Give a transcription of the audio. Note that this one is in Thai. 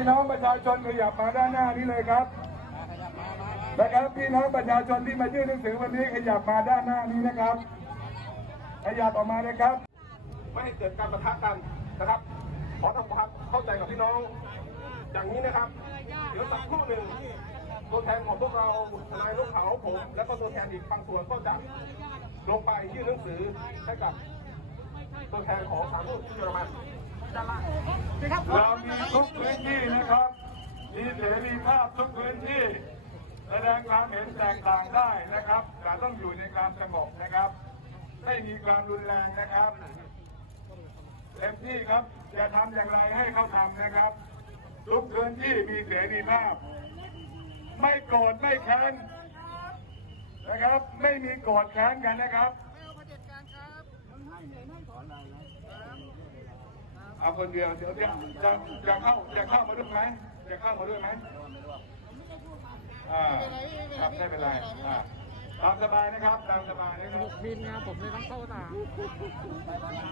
พี่น้องประชาชนขยับมาด้านหน้านี้เลยครับนะครับพี่น้องประชาชนที่มายื่นหนังสือวันนี้ขยับมาด้านหน้านี้นะครับ ขยับออกมาเลยครับ ไม่ให้เกิดการประทะกันนะครับ ขอทำความเข้าใจกับพี่น้อง อย่างนี้นะครับ เดี๋ยวสักครู่หนึ่งตัวแทนของพวกเราทนายลูกเขาผม และก็ตัวแทนอีกบางส่วนก็จะลงไปยื่นหนังสือให้กับตัวแทนของสถารทูตที่เยอรมันด้านล่างนะครับเรามีทุกพื้นที่นะครับ มีเสรี ภาพทุกพื้นที่ แสดงความเห็นแตกต่างได้นะครับแต่ต้องอยู่ในความสงบนะครับ ไม่มีความรุนแรงนะครับเต็มที่ครับจะทำอย่างไรให้เขาทำนะครับ ทุกพื้นที่มีเสรีภาพ ไม่โกรธไม่แค้นนะครับ ไม่มีโกรธแค้นกันนะครับเอาคนเดียวเดี๋ยวจะจะจะเข้าจะเข้ามาด้วยไหม จะเข้ามาด้วยไหมอ่าครับไม่เป็นไรอ่าตามสบายนะครับตามสบายนะครับ บินงานผมเลยต้องเข้าตาม